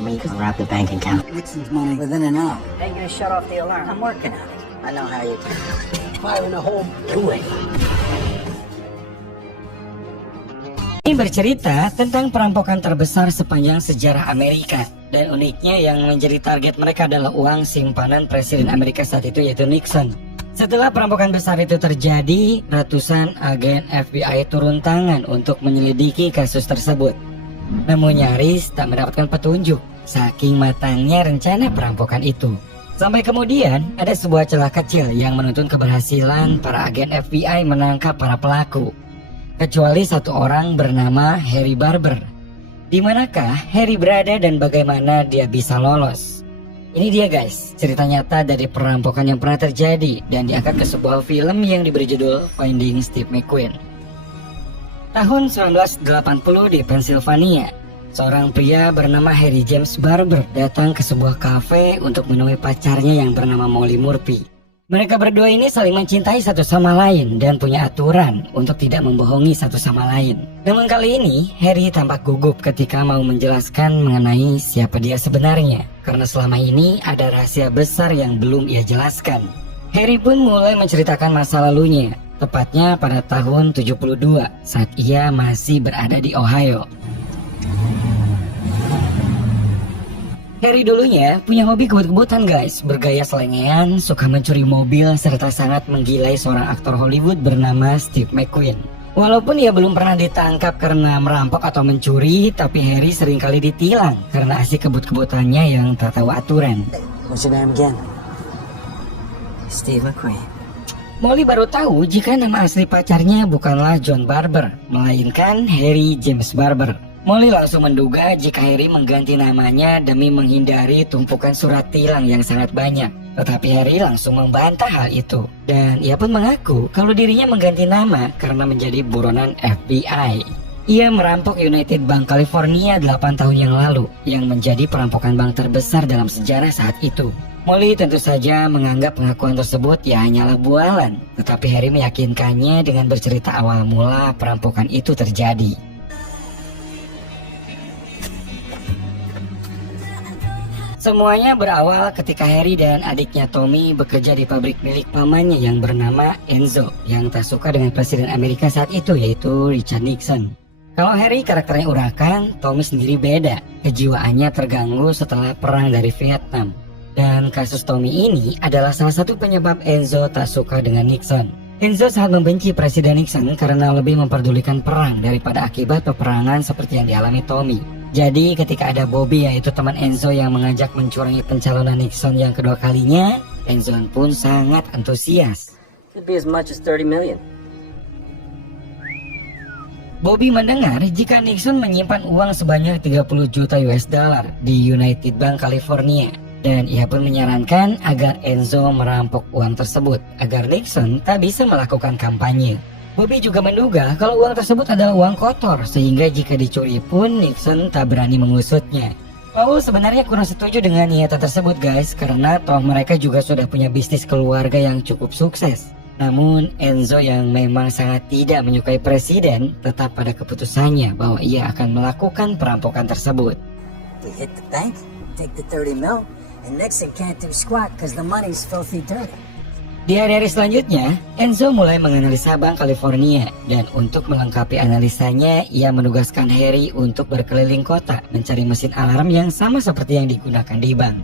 for me to rob the bank account. Nixon's money within an hour. How you gonna shut off the alarm? I'm working on it. I know how you do. Fire in the hole, do it. Ini bercerita tentang perampokan terbesar sepanjang sejarah Amerika. Dan uniknya yang menjadi target mereka adalah uang simpanan Presiden Amerika saat itu, yaitu Nixon. Setelah perampokan besar itu terjadi, ratusan agen FBI turun tangan untuk menyelidiki kasus tersebut. Namun nyaris tak mendapatkan petunjuk, saking matangnya rencana perampokan itu. Sampai kemudian ada sebuah celah kecil yang menuntun keberhasilan para agen FBI menangkap para pelaku. Kecuali satu orang bernama Harry Barber. Di manakah Harry berada dan bagaimana dia bisa lolos? Ini dia guys, cerita nyata dari perampokan yang pernah terjadi dan diangkat ke sebuah film yang diberi judul Finding Steve McQueen. Tahun 1980 di Pennsylvania, seorang pria bernama Harry James Barber datang ke sebuah kafe untuk menemui pacarnya yang bernama Molly Murphy. Mereka berdua ini saling mencintai satu sama lain dan punya aturan untuk tidak membohongi satu sama lain. Namun kali ini, Harry tampak gugup ketika mau menjelaskan mengenai siapa dia sebenarnya. Karena selama ini ada rahasia besar yang belum ia jelaskan. Harry pun mulai menceritakan masa lalunya, tepatnya pada tahun 72 saat ia masih berada di Ohio. Harry dulunya punya hobi kebut-kebutan guys, bergaya selengean, suka mencuri mobil, serta sangat menggilai seorang aktor Hollywood bernama Steve McQueen. Walaupun ia belum pernah ditangkap karena merampok atau mencuri, tapi Harry seringkali ditilang karena asik kebut-kebutannya yang tak tahu aturan. What's your name again? Steve McQueen. Molly baru tahu jika nama asli pacarnya bukanlah John Barber, melainkan Harry James Barber. Molly langsung menduga jika Harry mengganti namanya demi menghindari tumpukan surat tilang yang sangat banyak. Tetapi Harry langsung membantah hal itu. Dan ia pun mengaku kalau dirinya mengganti nama karena menjadi buronan FBI. Ia merampok United Bank California 8 tahun yang lalu, yang menjadi perampokan bank terbesar dalam sejarah saat itu. Molly tentu saja menganggap pengakuan tersebut ya hanyalah bualan. Tetapi Harry meyakinkannya dengan bercerita awal mula perampokan itu terjadi. Semuanya berawal ketika Harry dan adiknya Tommy bekerja di pabrik milik pamannya yang bernama Enzo, yang tak suka dengan Presiden Amerika saat itu, yaitu Richard Nixon. Kalau Harry karakternya urakan, Tommy sendiri beda. Kejiwaannya terganggu setelah perang dari Vietnam. Dan kasus Tommy ini adalah salah satu penyebab Enzo tak suka dengan Nixon. Enzo sangat membenci Presiden Nixon karena lebih memperdulikan perang daripada akibat peperangan seperti yang dialami Tommy. Jadi ketika ada Bobby, yaitu teman Enzo, yang mengajak mencurangi pencalonan Nixon yang kedua kalinya, Enzo pun sangat antusias. Could be as much as 30 million. Bobby mendengar jika Nixon menyimpan uang sebanyak 30 juta US dollar di United Bank California. Dan ia pun menyarankan agar Enzo merampok uang tersebut agar Nixon tak bisa melakukan kampanye. Bobby juga menduga kalau uang tersebut adalah uang kotor, sehingga jika dicuri pun Nixon tak berani mengusutnya. Paul sebenarnya kurang setuju dengan niatan tersebut guys, karena toh mereka juga sudah punya bisnis keluarga yang cukup sukses. Namun Enzo yang memang sangat tidak menyukai presiden tetap pada keputusannya bahwa ia akan melakukan perampokan tersebut. We hit the bank, take the 30 mil, and Nixon can't do squat because the money's filthy dirty. Di hari-hari selanjutnya, Enzo mulai menganalisa Bank California, dan untuk melengkapi analisanya, ia menugaskan Harry untuk berkeliling kota mencari mesin alarm yang sama seperti yang digunakan di bank.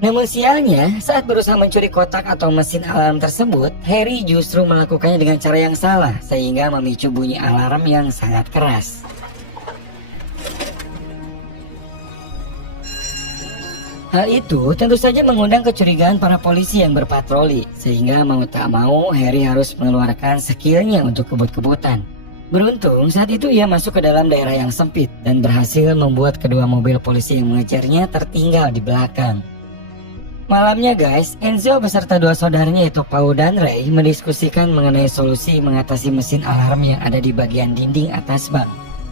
Namun sialnya, saat berusaha mencuri kotak atau mesin alarm tersebut, Harry justru melakukannya dengan cara yang salah, sehingga memicu bunyi alarm yang sangat keras. Hal itu tentu saja mengundang kecurigaan para polisi yang berpatroli, sehingga mau tak mau Harry harus mengeluarkan skillnya untuk kebut-kebutan. Beruntung saat itu ia masuk ke dalam daerah yang sempit dan berhasil membuat kedua mobil polisi yang mengejarnya tertinggal di belakang. Malamnya guys, Enzo beserta dua saudaranya yaitu Paul dan Ray mendiskusikan mengenai solusi mengatasi mesin alarm yang ada di bagian dinding atas bank.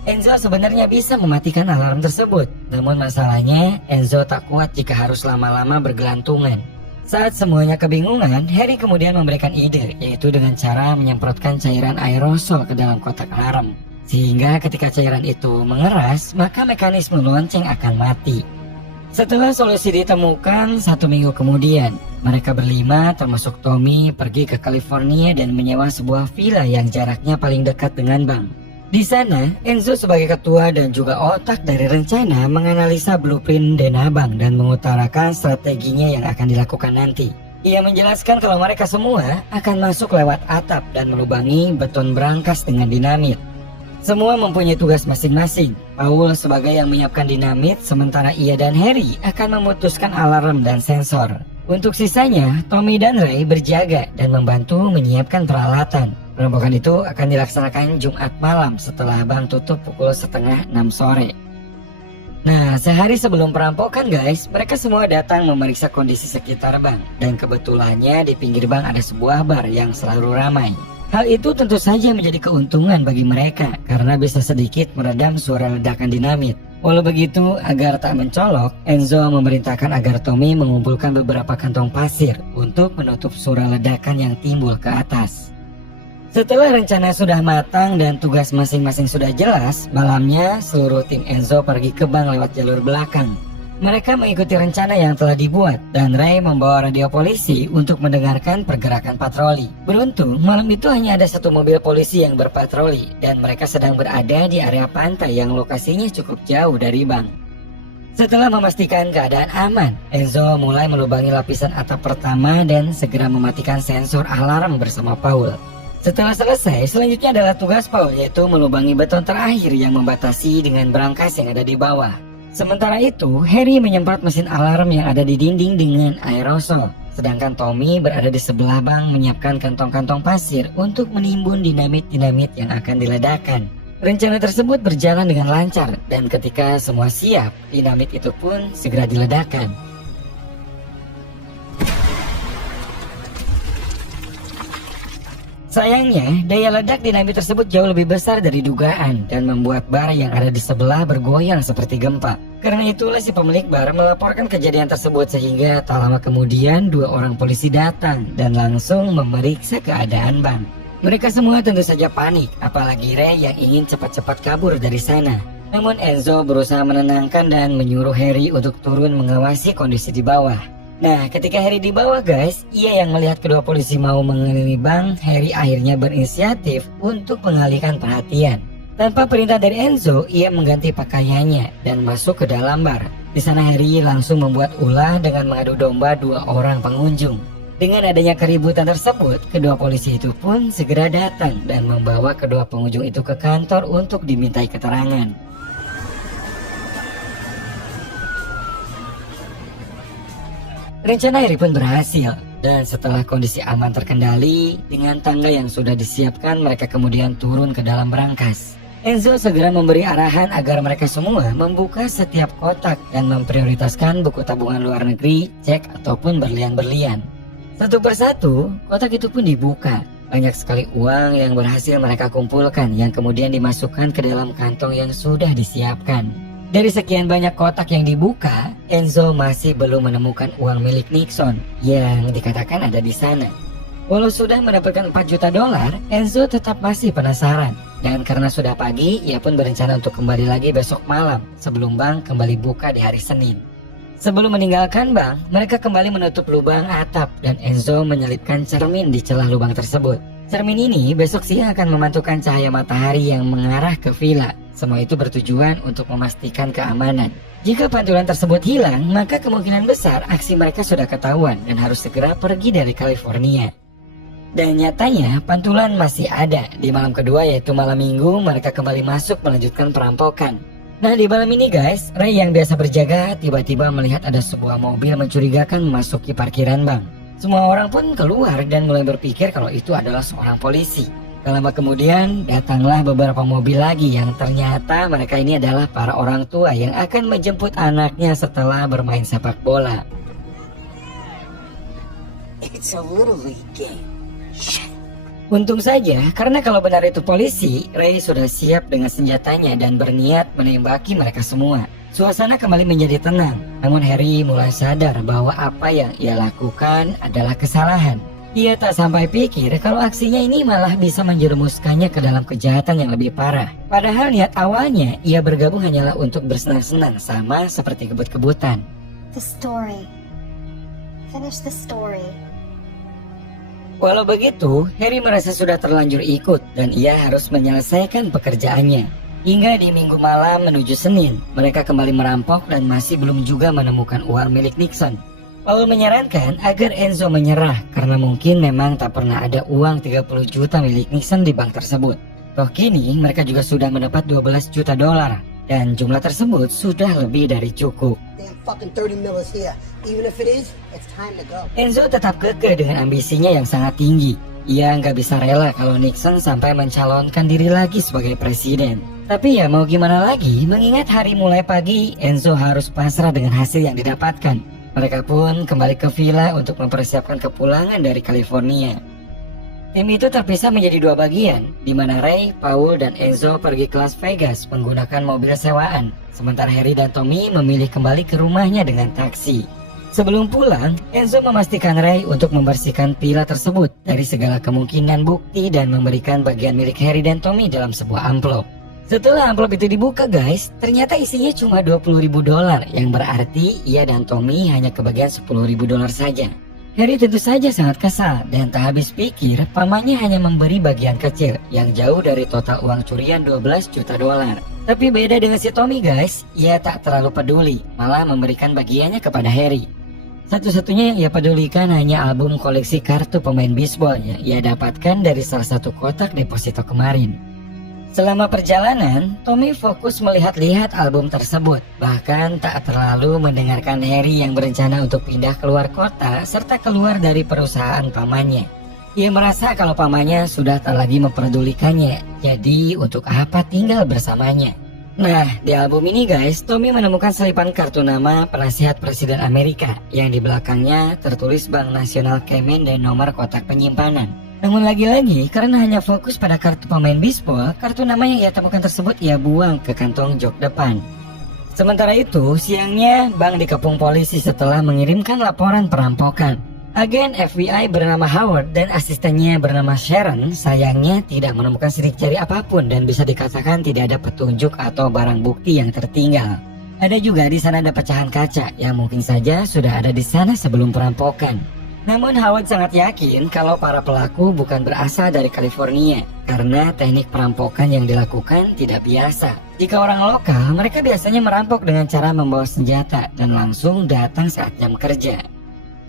Enzo sebenarnya bisa mematikan alarm tersebut, namun masalahnya Enzo tak kuat jika harus lama-lama bergelantungan. Saat semuanya kebingungan, Harry kemudian memberikan ide, yaitu dengan cara menyemprotkan cairan aerosol ke dalam kotak alarm. Sehingga ketika cairan itu mengeras, maka mekanisme lonceng akan mati. Setelah solusi ditemukan, 1 minggu kemudian, mereka berlima termasuk Tommy pergi ke California dan menyewa sebuah villa yang jaraknya paling dekat dengan bank. Di sana, Enzo sebagai ketua dan juga otak dari rencana menganalisa blueprint dana bank dan mengutarakan strateginya yang akan dilakukan nanti. Ia menjelaskan kalau mereka semua akan masuk lewat atap dan melubangi beton brankas dengan dinamit. Semua mempunyai tugas masing-masing. Paul sebagai yang menyiapkan dinamit, sementara ia dan Harry akan memutuskan alarm dan sensor. Untuk sisanya, Tommy dan Ray berjaga dan membantu menyiapkan peralatan. Perampokan itu akan dilaksanakan Jumat malam setelah bank tutup pukul 5:30 sore. Nah, sehari sebelum perampokan guys, mereka semua datang memeriksa kondisi sekitar bank. Dan kebetulannya di pinggir bank ada sebuah bar yang selalu ramai. Hal itu tentu saja menjadi keuntungan bagi mereka karena bisa sedikit meredam suara ledakan dinamit. Walau begitu, agar tak mencolok, Enzo memerintahkan agar Tommy mengumpulkan beberapa kantong pasir untuk menutup suara ledakan yang timbul ke atas. Setelah rencana sudah matang dan tugas masing-masing sudah jelas, malamnya seluruh tim Enzo pergi ke bank lewat jalur belakang. Mereka mengikuti rencana yang telah dibuat dan Ray membawa radio polisi untuk mendengarkan pergerakan patroli. Beruntung, malam itu hanya ada satu mobil polisi yang berpatroli dan mereka sedang berada di area pantai yang lokasinya cukup jauh dari bank. Setelah memastikan keadaan aman, Enzo mulai melubangi lapisan atap pertama dan segera mematikan sensor alarm bersama Paul. Setelah selesai, selanjutnya adalah tugas Paul, yaitu melubangi beton terakhir yang membatasi dengan brankas yang ada di bawah. Sementara itu, Harry menyemprot mesin alarm yang ada di dinding dengan aerosol. Sedangkan Tommy berada di sebelah bank menyiapkan kantong-kantong pasir untuk menimbun dinamit-dinamit yang akan diledakkan. Rencana tersebut berjalan dengan lancar dan ketika semua siap, dinamit itu pun segera diledakkan. Sayangnya, daya ledak dinamit tersebut jauh lebih besar dari dugaan dan membuat bar yang ada di sebelah bergoyang seperti gempa. Karena itulah si pemilik bar melaporkan kejadian tersebut sehingga tak lama kemudian 2 orang polisi datang dan langsung memeriksa keadaan bank. Mereka semua tentu saja panik, apalagi Ray yang ingin cepat-cepat kabur dari sana. Namun Enzo berusaha menenangkan dan menyuruh Harry untuk turun mengawasi kondisi di bawah. Nah, ketika Harry di bawah guys, ia yang melihat kedua polisi mau mengelilingi bank, Harry akhirnya berinisiatif untuk mengalihkan perhatian. Tanpa perintah dari Enzo, ia mengganti pakaiannya dan masuk ke dalam bar. Di sana Harry langsung membuat ulah dengan mengadu domba 2 orang pengunjung. Dengan adanya keributan tersebut, kedua polisi itu pun segera datang dan membawa kedua pengunjung itu ke kantor untuk dimintai keterangan. Rencana Harry pun berhasil, dan setelah kondisi aman terkendali, dengan tangga yang sudah disiapkan mereka kemudian turun ke dalam brankas. Enzo segera memberi arahan agar mereka semua membuka setiap kotak dan memprioritaskan buku tabungan luar negeri, cek ataupun berlian-berlian. Satu persatu, kotak itu pun dibuka. Banyak sekali uang yang berhasil mereka kumpulkan yang kemudian dimasukkan ke dalam kantong yang sudah disiapkan. Dari sekian banyak kotak yang dibuka, Enzo masih belum menemukan uang milik Nixon yang dikatakan ada di sana. Walau sudah mendapatkan $4 juta, Enzo tetap masih penasaran. Dan karena sudah pagi, ia pun berencana untuk kembali lagi besok malam sebelum bank kembali buka di hari Senin. Sebelum meninggalkan bank, mereka kembali menutup lubang atap dan Enzo menyelipkan cermin di celah lubang tersebut. Cermin ini besok siang akan memantulkan cahaya matahari yang mengarah ke villa. Semua itu bertujuan untuk memastikan keamanan. Jika pantulan tersebut hilang, maka kemungkinan besar aksi mereka sudah ketahuan dan harus segera pergi dari California. Dan nyatanya pantulan masih ada. Di malam kedua yaitu malam minggu, mereka kembali masuk melanjutkan perampokan. Nah, di malam ini guys, Ray yang biasa berjaga tiba-tiba melihat ada sebuah mobil mencurigakan memasuki parkiran bank. Semua orang pun keluar dan mulai berpikir kalau itu adalah seorang polisi. Tak lama kemudian datanglah beberapa mobil lagi yang ternyata mereka ini adalah para orang tua yang akan menjemput anaknya setelah bermain sepak bola. It's a little league game. Shit. Untung saja, karena kalau benar itu polisi, Ray sudah siap dengan senjatanya dan berniat menembaki mereka semua. Suasana kembali menjadi tenang, namun Harry mulai sadar bahwa apa yang ia lakukan adalah kesalahan. Ia tak sampai pikir kalau aksinya ini malah bisa menjerumuskannya ke dalam kejahatan yang lebih parah. Padahal niat awalnya ia bergabung hanyalah untuk bersenang-senang sama seperti kebut-kebutan. The story. Finish the story. Walau begitu, Harry merasa sudah terlanjur ikut dan ia harus menyelesaikan pekerjaannya. Hingga di minggu malam menuju Senin, mereka kembali merampok dan masih belum juga menemukan uang milik Nixon. Paul menyarankan agar Enzo menyerah karena mungkin memang tak pernah ada uang 30 juta milik Nixon di bank tersebut. Toh kini mereka juga sudah mendapat 12 juta dolar dan jumlah tersebut sudah lebih dari cukup. Damn fucking 30 mil is here. Even if it is, it's time to go. Enzo tetap kekeh dengan ambisinya yang sangat tinggi. Ia nggak bisa rela kalau Nixon sampai mencalonkan diri lagi sebagai presiden. Tapi ya mau gimana lagi, mengingat hari mulai pagi, Enzo harus pasrah dengan hasil yang didapatkan. Mereka pun kembali ke villa untuk mempersiapkan kepulangan dari California. Tim itu terpisah menjadi dua bagian, di mana Ray, Paul, dan Enzo pergi ke Las Vegas menggunakan mobil sewaan, sementara Harry dan Tommy memilih kembali ke rumahnya dengan taksi. Sebelum pulang, Enzo memastikan Ray untuk membersihkan villa tersebut dari segala kemungkinan bukti dan memberikan bagian milik Harry dan Tommy dalam sebuah amplop. Setelah amplop itu dibuka guys, ternyata isinya cuma 20.000 dolar, yang berarti ia dan Tommy hanya kebagian 10.000 dolar saja. Harry tentu saja sangat kesal dan tak habis pikir pamannya hanya memberi bagian kecil yang jauh dari total uang curian 12 juta dolar. Tapi beda dengan si Tommy guys, ia tak terlalu peduli, malah memberikan bagiannya kepada Harry. Satu-satunya yang ia pedulikan hanya album koleksi kartu pemain bisbol yang ia dapatkan dari salah satu kotak deposito kemarin. Selama perjalanan, Tommy fokus melihat-lihat album tersebut, bahkan tak terlalu mendengarkan Harry yang berencana untuk pindah keluar kota serta keluar dari perusahaan pamannya. Ia merasa kalau pamannya sudah tak lagi memperdulikannya, jadi untuk apa tinggal bersamanya. Nah, di album ini guys, Tommy menemukan selipan kartu nama penasihat Presiden Amerika yang di belakangnya tertulis Bank Nasional Cayman dan nomor kotak penyimpanan. Namun lagi-lagi karena hanya fokus pada kartu pemain bisbol, kartu nama yang ia temukan tersebut ia buang ke kantong jok depan. Sementara itu, siangnya bank dikepung polisi setelah mengirimkan laporan perampokan. Agen FBI bernama Howard dan asistennya bernama Sharon sayangnya tidak menemukan sidik jari apapun dan bisa dikatakan tidak ada petunjuk atau barang bukti yang tertinggal. Ada juga di sana ada pecahan kaca yang mungkin saja sudah ada di sana sebelum perampokan. Namun Howard sangat yakin kalau para pelaku bukan berasal dari California karena teknik perampokan yang dilakukan tidak biasa. Jika orang lokal, mereka biasanya merampok dengan cara membawa senjata dan langsung datang saat jam kerja.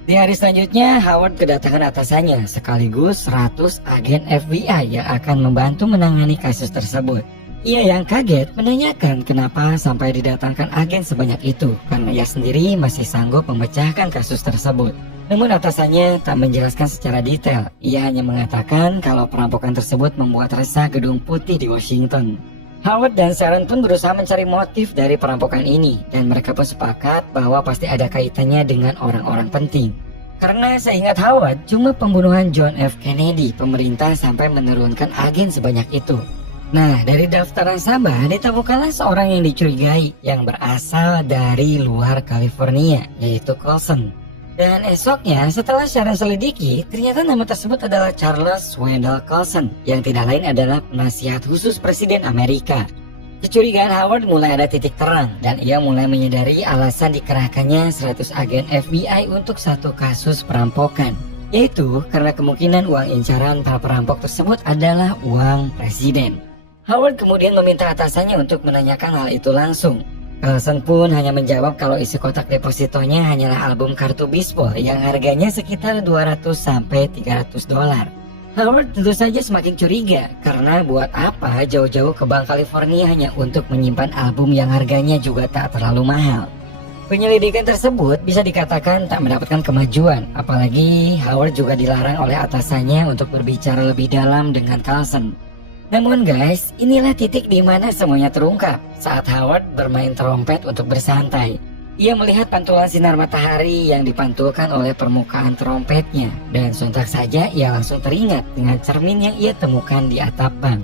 Di hari selanjutnya, Howard kedatangan atasannya sekaligus 100 agen FBI yang akan membantu menangani kasus tersebut. Ia yang kaget menanyakan kenapa sampai didatangkan agen sebanyak itu karena ia sendiri masih sanggup memecahkan kasus tersebut. Namun atasannya tak menjelaskan secara detail. Ia hanya mengatakan kalau perampokan tersebut membuat resah Gedung Putih di Washington. Howard dan Sharon pun berusaha mencari motif dari perampokan ini dan mereka pun sepakat bahwa pasti ada kaitannya dengan orang-orang penting. Karena seingat Howard, cuma pembunuhan John F. Kennedy pemerintah sampai menurunkan agen sebanyak itu. Nah, dari daftar nasabah ditemukanlah seorang yang dicurigai yang berasal dari luar California, yaitu Colson. Dan esoknya setelah Sharon selidiki, ternyata nama tersebut adalah Charles Wendell Colson yang tidak lain adalah penasihat khusus Presiden Amerika. Kecurigaan Howard mulai ada titik terang dan ia mulai menyadari alasan dikerahkannya 100 agen FBI untuk satu kasus perampokan, yaitu karena kemungkinan uang incaran para perampok tersebut adalah uang presiden. Howard kemudian meminta atasannya untuk menanyakan hal itu langsung. Colson pun hanya menjawab kalau isi kotak depositonya hanyalah album kartu bisbol yang harganya sekitar 200 sampai 300 dolar. Howard tentu saja semakin curiga karena buat apa jauh-jauh ke Bank California hanya untuk menyimpan album yang harganya juga tak terlalu mahal. Penyelidikan tersebut bisa dikatakan tak mendapatkan kemajuan, apalagi Howard juga dilarang oleh atasannya untuk berbicara lebih dalam dengan Colson. Namun guys, inilah titik di mana semuanya terungkap saat Howard bermain trompet untuk bersantai. Ia melihat pantulan sinar matahari yang dipantulkan oleh permukaan trompetnya dan sontak saja ia langsung teringat dengan cermin yang ia temukan di atap bank.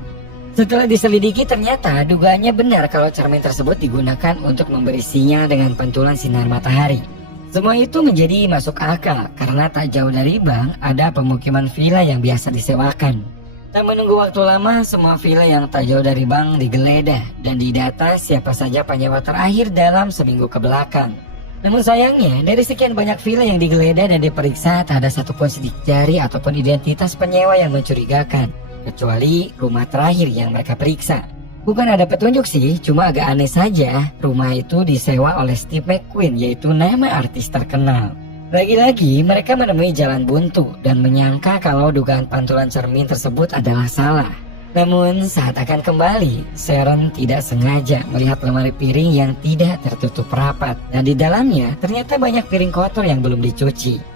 Setelah diselidiki ternyata dugaannya benar kalau cermin tersebut digunakan untuk memberi sinyal dengan pantulan sinar matahari. Semua itu menjadi masuk akal karena tak jauh dari bank ada pemukiman villa yang biasa disewakan. Tak menunggu waktu lama, semua villa yang tak jauh dari bank digeledah dan didata siapa saja penyewa terakhir dalam seminggu ke belakang. Namun sayangnya, dari sekian banyak villa yang digeledah dan diperiksa, tak ada satupun sidik jari ataupun identitas penyewa yang mencurigakan, kecuali rumah terakhir yang mereka periksa. Bukan ada petunjuk sih, cuma agak aneh saja. Rumah itu disewa oleh Steve McQueen, yaitu nama artis terkenal. Lagi-lagi mereka menemui jalan buntu dan menyangka kalau dugaan pantulan cermin tersebut adalah salah. Namun saat akan kembali, Sharon tidak sengaja melihat lemari piring yang tidak tertutup rapat, dan di dalamnya ternyata banyak piring kotor yang belum dicuci.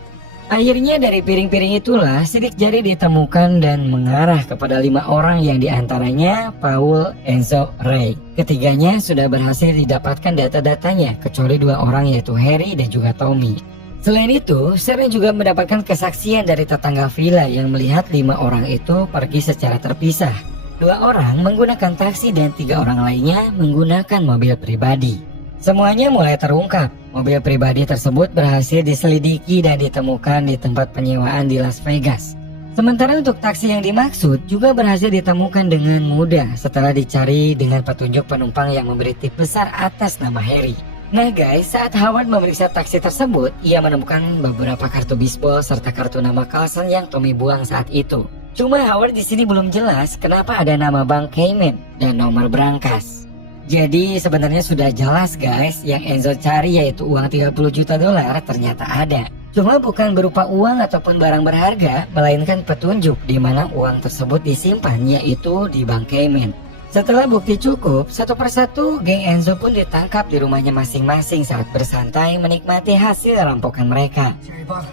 Akhirnya dari piring-piring itulah sidik jari ditemukan dan mengarah kepada 5 orang yang diantaranya Paul, Enzo, Ray. Ketiganya sudah berhasil didapatkan data-datanya, kecuali 2 orang yaitu Harry dan juga Tommy. Selain itu, Sharon juga mendapatkan kesaksian dari tetangga villa yang melihat 5 orang itu pergi secara terpisah. 2 orang menggunakan taksi dan 3 orang lainnya menggunakan mobil pribadi. Semuanya mulai terungkap. Mobil pribadi tersebut berhasil diselidiki dan ditemukan di tempat penyewaan di Las Vegas. Sementara untuk taksi yang dimaksud juga berhasil ditemukan dengan mudah setelah dicari dengan petunjuk penumpang yang memberi tip besar atas nama Harry. Nah guys, saat Howard memeriksa taksi tersebut, ia menemukan beberapa kartu bisbol serta kartu nama Carlson yang Tommy buang saat itu. Cuma Howard di sini belum jelas kenapa ada nama Bank Cayman dan nomor berangkas. Jadi sebenarnya sudah jelas guys, yang Enzo cari yaitu uang 30 juta dolar ternyata ada. Cuma bukan berupa uang ataupun barang berharga, melainkan petunjuk di mana uang tersebut disimpan, yaitu di Bank Cayman. Setelah bukti cukup, satu persatu geng Enzo pun ditangkap di rumahnya masing-masing saat bersantai menikmati hasil rampokan mereka. Sorry, Bob.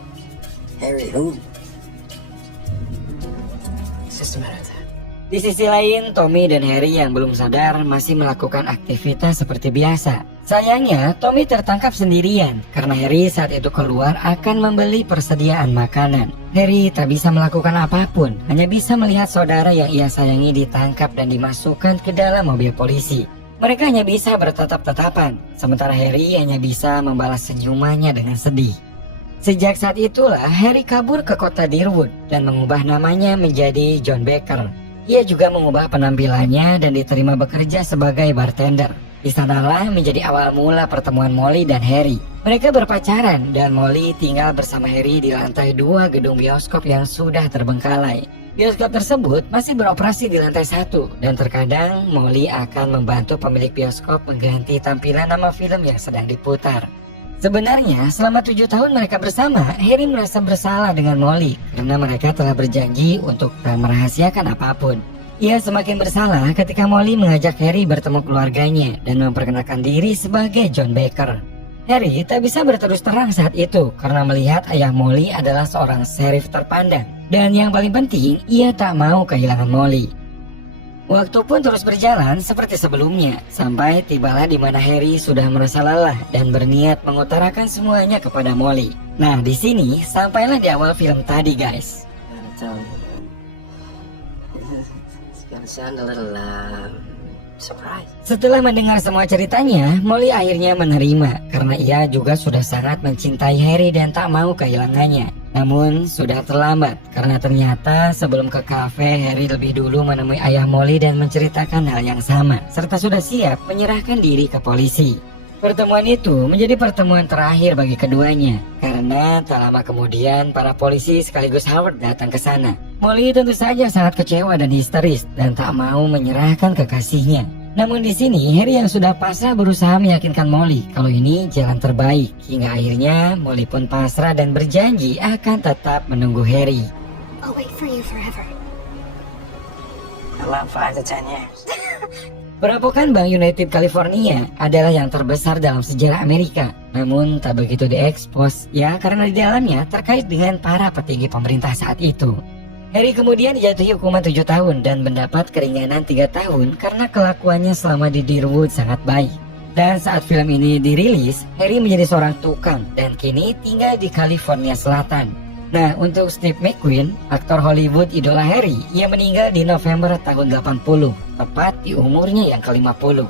Harry who? It's just a matter of time. Di sisi lain, Tommy dan Harry yang belum sadar masih melakukan aktivitas seperti biasa. Sayangnya, Tommy tertangkap sendirian karena Harry saat itu keluar akan membeli persediaan makanan. Harry tak bisa melakukan apapun, hanya bisa melihat saudara yang ia sayangi ditangkap dan dimasukkan ke dalam mobil polisi. Mereka hanya bisa bertatap-tatapan, sementara Harry hanya bisa membalas senyumannya dengan sedih. Sejak saat itulah Harry kabur ke kota Deerwood dan mengubah namanya menjadi John Baker. Ia juga mengubah penampilannya dan diterima bekerja sebagai bartender. Di sanalah menjadi awal mula pertemuan Molly dan Harry. Mereka berpacaran dan Molly tinggal bersama Harry di lantai 2 gedung bioskop yang sudah terbengkalai. Bioskop tersebut masih beroperasi di lantai 1 dan terkadang Molly akan membantu pemilik bioskop mengganti tampilan nama film yang sedang diputar. Sebenarnya selama 7 tahun mereka bersama, Harry merasa bersalah dengan Molly karena mereka telah berjanji untuk tak merahasiakan apapun. Ia semakin bersalah ketika Molly mengajak Harry bertemu keluarganya dan memperkenalkan diri sebagai John Baker. Harry tak bisa berterus terang saat itu karena melihat ayah Molly adalah seorang sheriff terpandang. Dan yang paling penting, ia tak mau kehilangan Molly. Waktu pun terus berjalan seperti sebelumnya, sampai tibalah di mana Harry sudah merasa lelah dan berniat mengutarakan semuanya kepada Molly. Nah, di sini sampailah di awal film tadi, guys. It's gonna sound a little, surprise. Setelah mendengar semua ceritanya, Molly akhirnya menerima karena ia juga sudah sangat mencintai Harry dan tak mau kehilangannya. Namun sudah terlambat karena ternyata sebelum ke kafe, Harry lebih dulu menemui ayah Molly dan menceritakan hal yang sama serta sudah siap menyerahkan diri ke polisi. Pertemuan itu menjadi pertemuan terakhir bagi keduanya karena tak lama kemudian para polisi sekaligus Howard datang ke sana. Molly tentu saja sangat kecewa dan histeris dan tak mau menyerahkan kekasihnya. Namun di sini Harry yang sudah pasrah berusaha meyakinkan Molly kalau ini jalan terbaik, hingga akhirnya Molly pun pasrah dan berjanji akan tetap menunggu Harry. I'll wait for you forever. About 5 to 10 years. Perampokan Bank United California adalah yang terbesar dalam sejarah Amerika. Namun tak begitu diekspos ya karena di dalamnya terkait dengan para petinggi pemerintah saat itu. Harry kemudian dijatuhi hukuman 7 tahun dan mendapat keringanan 3 tahun karena kelakuannya selama di Deerwood sangat baik. Dan saat film ini dirilis, Harry menjadi seorang tukang dan kini tinggal di California Selatan. Nah, untuk Steve McQueen, aktor Hollywood idola Harry, ia meninggal di November tahun 80, tepat di umurnya yang ke-50.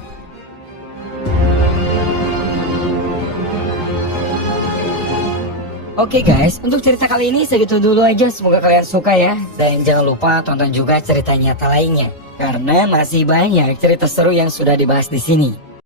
Oke guys, untuk cerita kali ini segitu dulu aja, semoga kalian suka ya. Dan jangan lupa tonton juga cerita nyata lainnya, karena masih banyak cerita seru yang sudah dibahas di sini.